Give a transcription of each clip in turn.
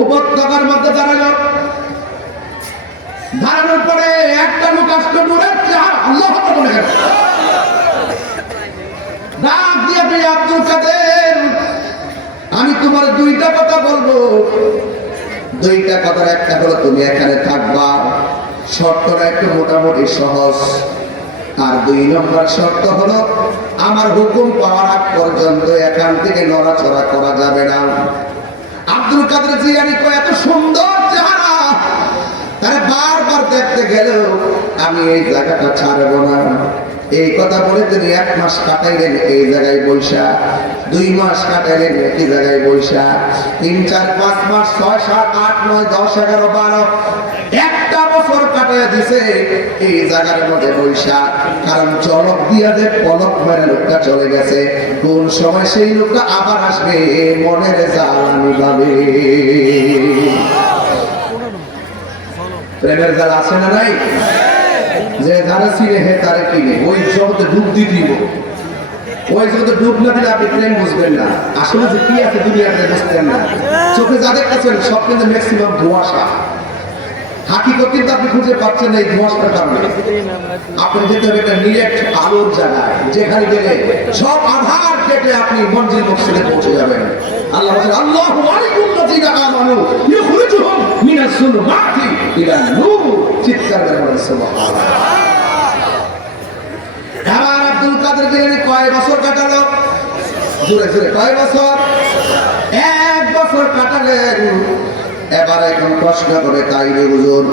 উপত্যকার মধ্যে দাঁড়ালো। দাঁড়ানোর পরে একটা লোক আসলো, নূরের চেহারা আল্লাহ বলে গেল, ডাক দিয়ে বলে, আব্দুল কাদের, আমি তোমার দুইটা কথা বলবো। দুইটা কথার একটা হলো তুমি এখানে থাকবা, শর্তটা একটু মোটামুটি সহজ। আর 2 নম্বর শর্ত হলো আমার হুকুম পাওয়ার আগ পর্যন্ত এখান থেকে নড়াচড়া করা যাবে না। আব্দুল কাদের জিলানী কয়, এত সুন্দর চেহারা, তারে বারবার দেখতে গেল, আমি এই জায়গাটা ছাড়বো না। এই কথা বলে তিনি 1 মাস কাটাইলেন এই জায়গায় বৈশা, 2 মাস কাটাইলেন একই জায়গায় বৈশা, 3, 4, 5 মাস, 6, 7, 8, 9, 10, 11, 12, একটা বছর কাটাইয়া দিছে এই জায়গার মধ্যে বৈশা। কারণ চলক দিয়া যে পলক মেরে লোকটা চলে গেছে, কোন সময় সেই লোকটা আবার আসবে মনের জ্বালানি ভাবে। প্রেমের জাল আছে না নাই? যে যারা চিনে হে তারা কিনে, ওই জগতে ডুব দিব। ওই জগতে ডুব না দিলে আপনি প্রেম বুঝবেন না, আসলে যে কি আছে দুনিয়াতে বুঝতেন না। চোখে যা দেখতেছেন সব কিন্তু ম্যাক্সিমাম ধোঁয়াশা, হাকিকত কিন্তু আপনি খুঁজে পাচ্ছেন এই ধোঁয়াশার কারণে। আপনি যেতে হবে একটা নিরেট আলোর জায়গায়, যেখানে গেলে সব আধার কেটে আপনি মঞ্জিল মকসদে পৌঁছে যাবেন। আল্লাহ বলেন, আল্লাহু ওয়ালিউল্লাযিনা আমানু ইখরিজুহুম মিনাজ যুলুমাতি ইলা নূর। চিৎকার করে বলেন সুবহানাল্লাহ। এবার আব্দুল কাদের জিলানী কয় বছর কাটালো? জোরে জোরে কয় বছর? 1 বছর কাটালেন। এবার এখন প্রশ্ন করে, তাই রে হুজুর,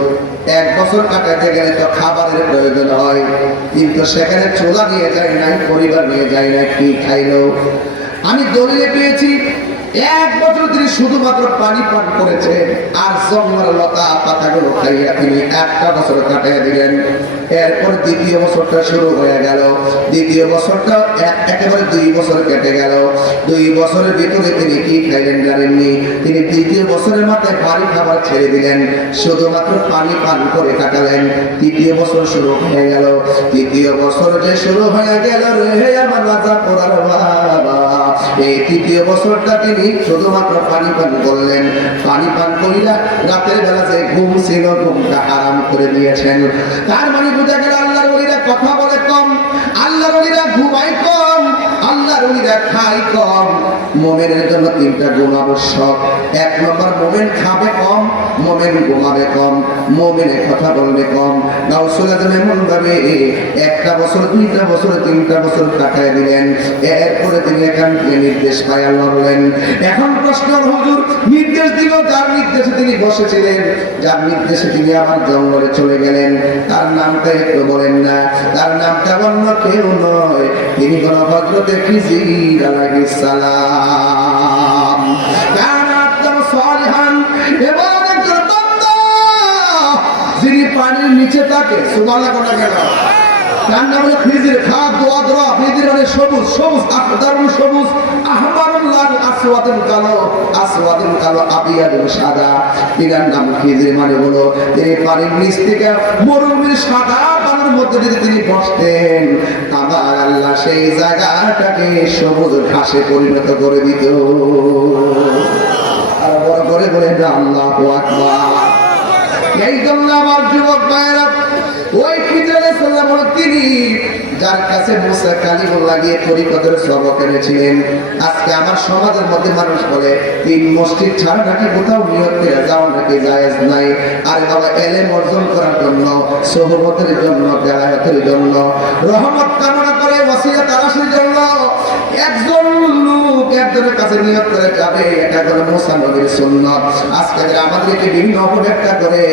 1 বছর কাটাতে গেলে তো খাবারের প্রয়োজন হয়, কিন্তু সেখানে চুলা নিয়ে যায় নাই, পরিবার নিয়ে যায় না, কি খাইলো? আমি দলিলে পেয়েছি 1 বছর তিনি শুধুমাত্র পানি পান করেছে, আর জঙ্গল লতা পাতাগুলো খাইয়া তিনি 1টা বছর কাটাইয়া দিলেন। এরপর 2য় বছরটা শুরু হয়ে গেল, 2য় বছরটা একেবারে 2 বছর কেটে গেল। 2 বছরের ভিতরে তিনি কি খাইলেন জানেননি? তিনি 2য় বছরের মাথায় ভারী খাবার ছেড়ে দিলেন, শুধুমাত্র পানি পান করে কাটালেন। 3য় বছর শুরু হয়ে গেল। 3য় বছর যে শুরু হয়ে গেল রে আমার রাজা পোড়ার বাবা, এই 3য় বছরটা তিনি শুধুমাত্র পানি পান করলেন। পানি পান করিলা রাতের বেলা যে ঘুম ছিল, ঘুমটা আরাম করে দিয়েছেন। তার মানে বোঝা গেল আল্লাহর ওলিরা কথা বলে কম, আল্লাহর ওলিরা ঘুমায় কম, আল্লাহর ওলিরা খায় কম। মুমিনের জন্য 3টা গুণ আবশ্যক। 1 নম্বর, মুমিন খাবে কম, মুমিন ঘুমাবে কম, মুমিনের কথা বলবে কম। গাউসুল আজম এমন ভাবে 1টা বছর, 2টা বছর, 3টা বছর কাটায় দিলেন। এরপরে তিনি এখান থেকে নির্দেশ পায়, আল্লাহ বলেন, এখন প্রশ্ন, হুজুর নির্দেশ দিল, যার নির্দেশে তিনি বসেছিলেন, যার নির্দেশে তিনি আবার জঙ্গলে চলে গেলেন, তার নামটা একটু বলেন না? তার নামটা অন্য কেউ নয়, তিনি হল হযরতে খিজির আলাইহিস সালাম। কানা আদম সালিহান, এবং একজন বান্দা যিনি পানির নিচে থাকে। সুবহানাল্লাহ বলা গেল। তার নাম হলো খিজির। খা দোয়া দোয়া, খিজির মানে সবুজ, সবুজ আখদারুল সবুজ, আহমারুল লাল, আসওয়াদুল কালো, আসওয়াদুল কালো, আবিয়াদুল সাদা। এর নাম খিজির, মানে হলো তিনি পানির নিচ থেকে মরুভূমির সাদা পানির মধ্যে যদি তিনি বসতেন, আমার আল্লাহ সেই জায়গাটাকে সবুজ ঘাসে পরিণত করে দিত। আর বড় করে বলে আল্লাহু আকবার। এই জন্য আমার যুবক ভাইয়েরা, ওই খিজির আলাইহিস সালাম হলো তিনি যার কাছে মুসা কালিমুল্লাহ গিয়ে তরিকতের সবক এনেছিলেন। আজকে আমার সমাজের মধ্যে মানুষ বলে 3 মসজিদ ছাড়া নাকি কোথাও নিয়ত করে যাওয়া নাকি জায়েজ নাই। আর বাবা, এলেম অর্জন করার জন্য, সোহবতের জন্য, বেলায়েতের জন্য, রহমত কামনা করে, ওসিলা তালাশের জন্য একজন লোক একজনের কাছে নিয়ত করে যাবে, এটা হলো মুসা নবীর সুন্নাত। আজকে আমাদেরকে বিভিন্ন অপব্যাখ্যা করে,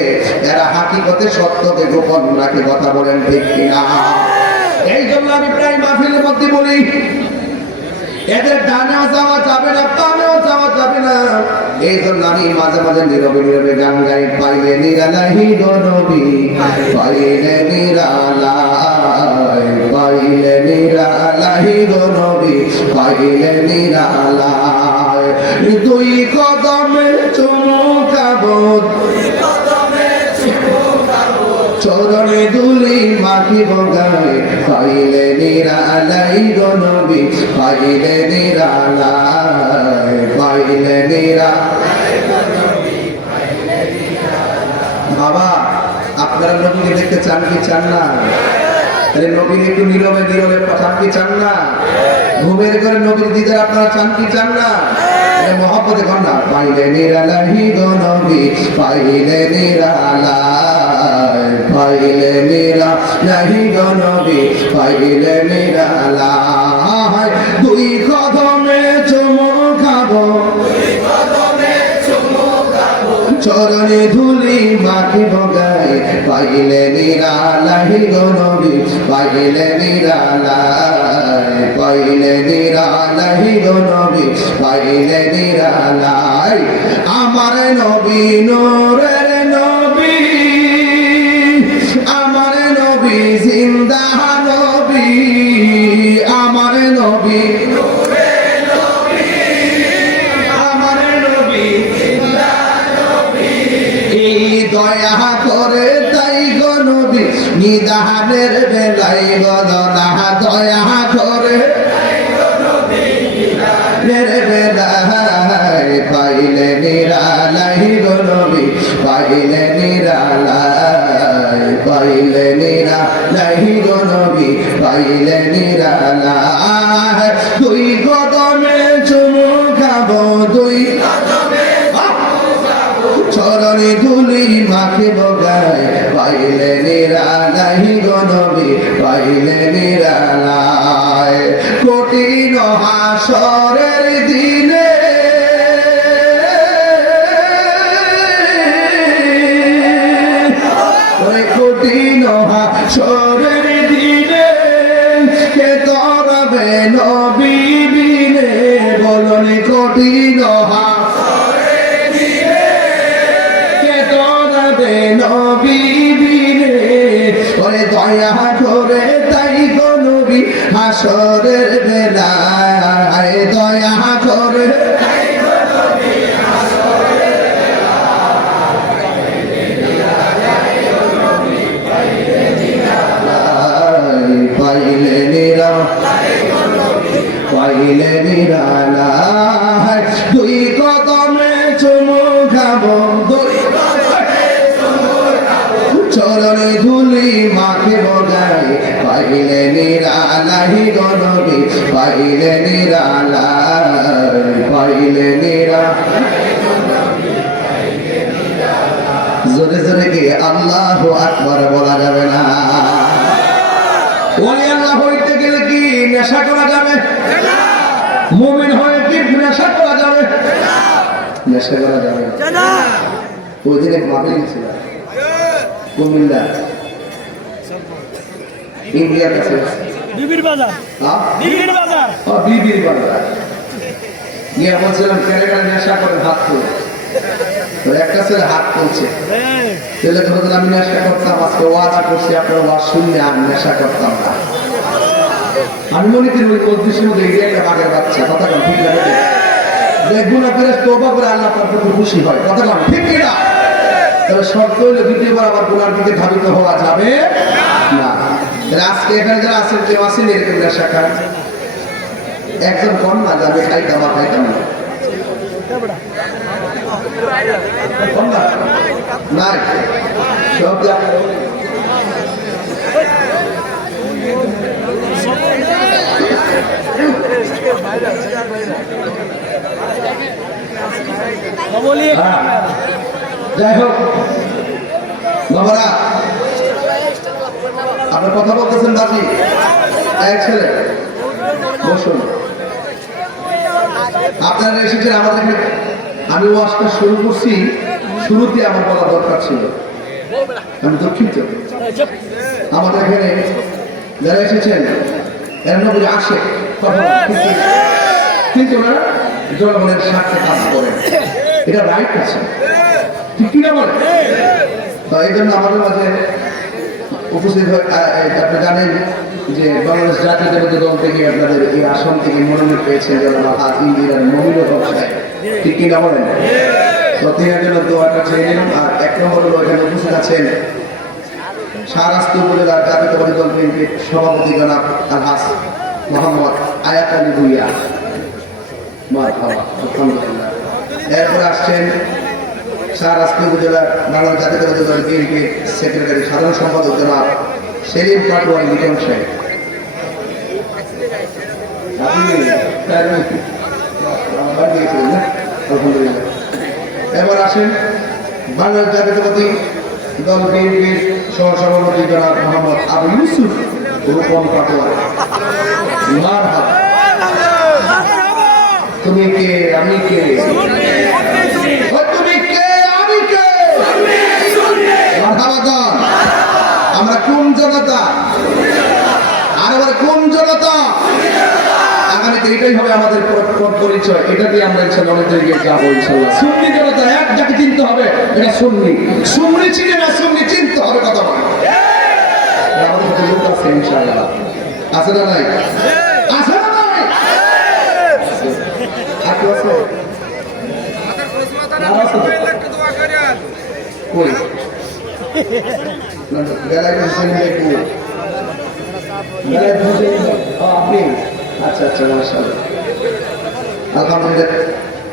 এরা হাকিকতে সত্যকে গোপন রাখে। কথা বলেন ঠিক কিনা? এই জন্য আমি প্রায় মাহফিলের মধ্যে বলি, এদের ডানেও যাওয়া যাবে না, বামেও যাওয়া যাবে না। এই জন্য আমি মাঝে মাঝে নীরবে নীরবে গান গাই, পাইলে নিরালাই গো নবী, পাইলে নিরালাই, পাইলে নিরালাই গো নবী, পাইলে নিরালাই। 2 কদমে চুমুকাবো, চরণে দুলি মাখিব গায়ে, পাইলে নিরালাই গো নবী, পাইলে নিরালাই, পাইলে নিরালাই গো নবী, আপনারা নবীকে দেখতে চান কি চান না? তাহলে নবীকে একটু নীরবে নীরবে চান কি চান না? ঘুমের ঘরে নবীর দিদার আপনারা চান কি চান না? মহব্বতে কর না, পাইলে নিরালাহি গো নবী, পাইলে নিরালাই, পাইলে নিরালাহি গো নবী, পাইলে নিরালাই। দুই কদমে চুমু খাবো, চরণে ধুলি মাখিব গায়ে, পাইলে নিরালাই গো নবী, পাইলে নিরালাই, পাইলে নিরালাই গো নবী, পাইলে নিরালাই। আমার নবী নূরের নবী, আমার নবী জিন্দা নবী, আমার নবী দয়া করে তাই গো নবী, নিদানের বেলায় গণনা দয়া করে বেলায়, পাইলে নিরালাই গো নবী, পাইলে নিরালাই, পাইলে নিরালাই গো নবী, পাইলে নিরালাই। দুই কদমে চুমু খাবো, দুই চরণে ধুলি মাখিব গায়ে, পাইলে নিরালাই গো নবী, পাইলে নিরালাই। কঠিন হাসরের দিনে ওই কঠিন হাসরের দিনে কে তরবে নবী বিনে, বলুন কঠিন নবী বিনে, ওরে দয়া করে তাই গো নবী, হাসরের বেলায় দয়া করে পাইলে নিরালাই, পাইলে নিরালাই। দুই কদমে চুমু খাবো, দুই চরণে ধুলি মাখিব গায়ে, পাইলে নিরালাই গো নবী, পাইলে নিরালাই, পাইলে নিরালাই। জোরে জোরে কি আল্লাহু আকবার বলা যাবে না? ওলি আল্লাহ হইতে গেলে কি নেশা করা যাবে? মুমিন হয়ে কি নেশা করা যাবে? নেশা করা যাবে না। ওই দিন এক মাহফিল ছিল কুমিল্লা ইন্ডিয়ার কাছে, বিবির বাজার, বিবির বাজার, বিবির বাজার গিয়ে বলছিলাম কেন কেন নেশা করে হাত তুলে, তো একটা ছেলে হাত তুলছে, ছেলেকে বলছিল আমি নেশা করতাম, আজকে ওয়াদা করছি আপনার ওয়াজ শুনলে আমি নেশা করতাম না। আমি মনে করি ওই পঁচিশের মধ্যে এই একটা বাঘের বাচ্চা, কথা কম ঠিক লাগে, গুণা করে তোবা করে আল্লাহ তার প্রতি খুশি হয়, কথা কম ঠিক কিনা? তবে শর্ত হইলে দ্বিতীয়বার আবার গুনার দিকে ধাবিত হওয়া যাবে না। আজকে এখানে যারা আছেন কেউ আছেন এরকম নেশা খান? একজন কম না যাবে খাইতাম আর খাইতাম না, নাই সব যাই হোক বাবারা, আপনার কথা বলতেছেন দাদি, এক ছেলে বসুন, আপনারা এসেছেন আমাদের। আমি ওয়াজটা শুরু করছি, শুরুতে আমার বলা দরকার ছিল, আমি দুঃখিত। আমাদের এখানে যারা এসেছেন এর নবী আসে কথা, কিন্তু ওনারা জনগণের স্বার্থে কাজ করেন, এটা রাইট আছে, ঠিক কিনা বলে? তো এই জন্য আমাদের মাঝে উপস্থিত হয়ে আপনি জানেন যে বাংলাদেশ জাতীয়তাবাদী দল থেকে আপনাদের এই আসন থেকে মনোনীত পেয়েছেন জনাব ইন্দিরার মহিলা ব্যবসায়, ঠিক কিনা বলেন? তো তিনের জন্য দোয়াটা চেয়ে নিলাম। আর এক নম্বর হলো এখানে উপস্থিত আছেন শাহরাস্তি উপজেলার জাতীয়তাবাদী দল বিএনপির সভাপতি জনাব আলহাজ মোহাম্মদ আয়াত আলী ভুইয়া, আলহামদুলিল্লাহ। এরপরে আসছেন শাহরাস্তি উপজেলার বাংলা জাতীয়তাবাদী দল বিএনপির সেক্রেটারি সাধারণ সম্পাদক জনাব সেলিম পাটোয়ারি লিটন সাহেব। এবার আসেন বাংলা জাতীয়তাবাদী দল বিএনপির সহসভাপতি জনাব মোহাম্মদ আবু ইউসুফ রূপম পাটোয়ারি। মারহাবা। তুমি কে আমি কে, তুমি কে আমি কে, মারহাবা। আমরা কোন জনতা, আর আবার কোন জনতা, আগামীতে এটাই হবে আমাদের পরিচয়। এটা দিয়ে আমরা ইনশাআল্লাহ অনেক জায়গায় যাবো ইনশাআল্লাহ। সুন্নি জনতা এক যাকে চিনতে হবে, এটা সুন্নি। সুন্নি চিনে না, সুন্নি চিনতে হবে, কথা বলে আমাদের কাছে লোক আছে ইনশাআল্লাহ। আছে না নাই? আছে না নাই? কই বেলায় হোসেন আপনি? আচ্ছা আচ্ছা, মাশাআল্লাহ, আলহামদুলিল্লাহ।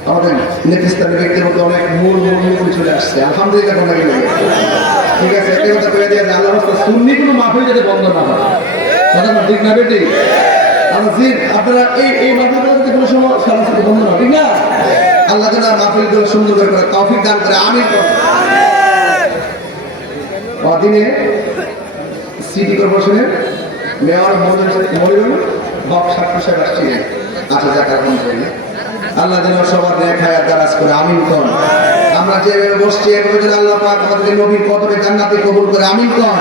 আমাদের নেতৃস্থানীয় ব্যক্তির মধ্যে অনেক মূল চলে আসছে, আলহামদুলিল্লাহ। ঠিক আছে, একটা কথা বলে দিয়ে আল্লাহ সুন্নি কোনো মাহফিল যাতে বন্ধ না হয়, কথা না ঠিক না বেটি? আপনারা এই মাহফিলগুলোতে কোনো সময় সারাসারি বন্ধ না, ঠিক না? আল্লাহ যেন মাহফিলগুলো সুন্দর করে তৌফিক দান করে, আমিন। দিনে সিটি কর্পোরেশনের মেয়র মনিরুল হক সাহেব আসছিলেন। আচ্ছা, যাক, আলহামদুলিল্লাহ। আল্লাহ যেন সবার নেক হায়াত দারাজ করে, আমিন কোন। আমরা যেভাবে বসছি এভাবে যেন আল্লাহ পাক আমাদের নবীর কদমে জান্নাতে কবুল করে, আমিন কোন।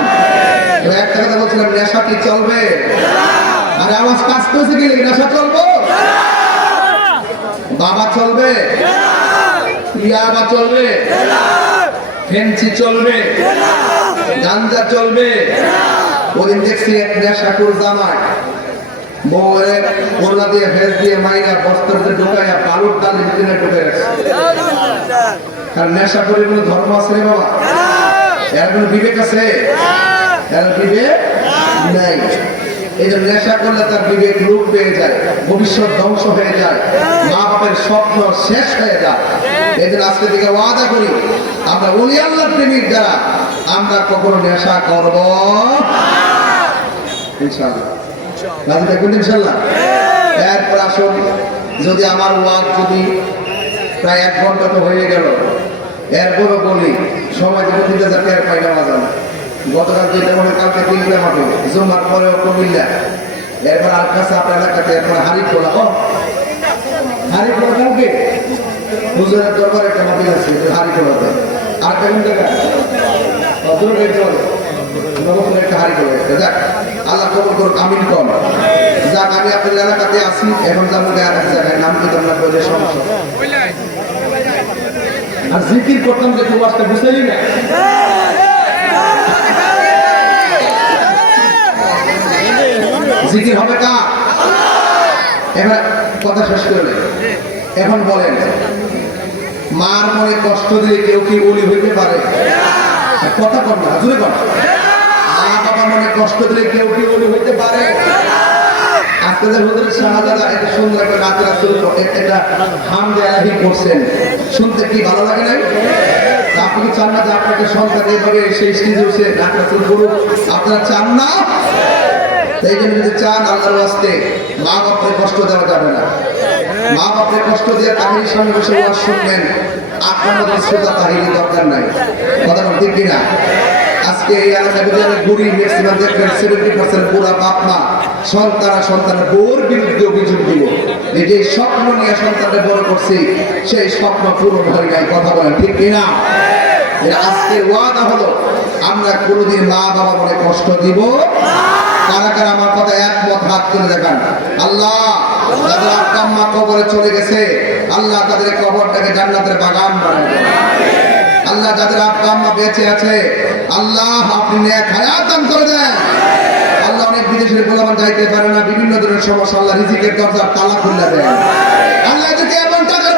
একটা কথা বলছিলাম, নেশা কি চলবে? আরে আওয়াজ কাজ করছে কি? নেশা চলবো? বাবা চলবে? ইয়াবা চলবে? ফেন্সি চলবে? গাঞ্জা চলবে? ওদিন দেখছি এক নেশাখোর জামাই বউয়ের ওড়না দিয়ে ভেজ দিয়ে মাইরা বস্ত্রতে ঢুকাইয়া বালুর ডালে ভিতরে ঢুকে রাখছে। আর নেশাখোরের কোনো ধর্ম আছে রে বাবা? এর কোনো বিবেক আছে? এর বিবেক নাই। এই যে নেশা করলে তার বিবেক রূপ পেয়ে যায়, ভবিষ্যৎ ধ্বংস হয়ে যায়, মা বাপের স্বপ্ন শেষ হয়ে যায়। এই জন্য আজকে থেকে ওয়াদা করি, আমরা ওলি আল্লাহর প্রেমিক যারা, আমরা কখনো নেশা করব ইনশাআল্লাহ। রাজি থাকবেন ইনশাআল্লাহ? এরপর আসুন, যদি আমার ওয়াজ যদি প্রায় 1 ঘন্টা তো হয়ে গেল, এরপরও বলি সময় যদি দিতে যাতে আর পাই না বাজান। গতকাল যেটা মনে কালকে 3টা হবে, জুমার পরেও কুমিল্লা, এরপর আলকাসা আপনার এলাকাতে, এরপর হারিখোলা। হারিখোলা কালকে হুজুরের দরবারে একটা মাটি আছে হারিখোলাতে। আর কেমন জায়গা একটা হারিখোলা। যাক, আল্লাহ কবুল করুক, আমিন কম। যাক, আমি আপনাদের এলাকাতে আসি, এখন যাবো আর এক জায়গায়, নাম কি তোমরা বলে সমস্যা। আর জিকির করতাম যে প্রবাসটা বুঝতেই না। জিকির হবে কা? এবার কথা শেষ করলে এখন বলেন, মার মনে কষ্ট দিলে কেউ কি ওলি হইতে পারে? কথা কর না, জোরে কর। মা বাবা মনে কষ্ট দিলে কেউ কি ওলি হইতে পারে? আজকে যে হুজুর শাহজাদা এটা সুন্দর একটা নাচ রাসূল এটা হামদে আলাহি করছেন, শুনতে কি ভালো লাগে না? আপনি কি চান না যে আপনাকে সন্তান এইভাবে সেই স্টেজে এসে নাচ রাসূল করুক? আপনারা চান না? এই জন্য যদি চান, আল্লাহর ওয়াস্তে মা বাপকে কষ্ট দেওয়া যাবে না। মা বাপকে কষ্ট দিয়ে কাহিনীর সামনে বসে ওয়াজ শুনবেন, আপনার মতো শ্রোতা তাহিনী দরকার নাই। কথা বল ঠিক কিনা? আজকে এই এলাকায় যদি আমি ঘুরি, ম্যাক্সিমাম দেখবেন 70% পুরা বাপ মা সন্তানের বউর বিরুদ্ধে অভিযোগ দিব যে স্বপ্ন নিয়ে সন্তানকে বড় করছি, সেই স্বপ্ন পূরণ হয়ে যায়। কথা বলেন ঠিক কিনা? আজকে ওয়াদা হলো, আমরা কোনোদিন মা বাবা বলে কষ্ট দিব। কারা কারা আমার কথা একমত হাত তুলে দেখান। আল্লাহ যাদের আব্বা আম্মা কবরে চলে গেছে, আল্লাহ তাদের কবরটাকে জান্নাতের বাগান বানায় দেন। আল্লাহ যাদের আব্বা আম্মা বেঁচে আছে, আল্লাহ আপনি নেক হায়াত দান করে দেন। আল্লাহ অনেক বিদেশের গোলামান যাইতে পারে না, বিভিন্ন ধরনের সমস্যা, আল্লাহ রিজিকের দরজা তালা খুলে দেন। আল্লাহ যদি এমন টাকার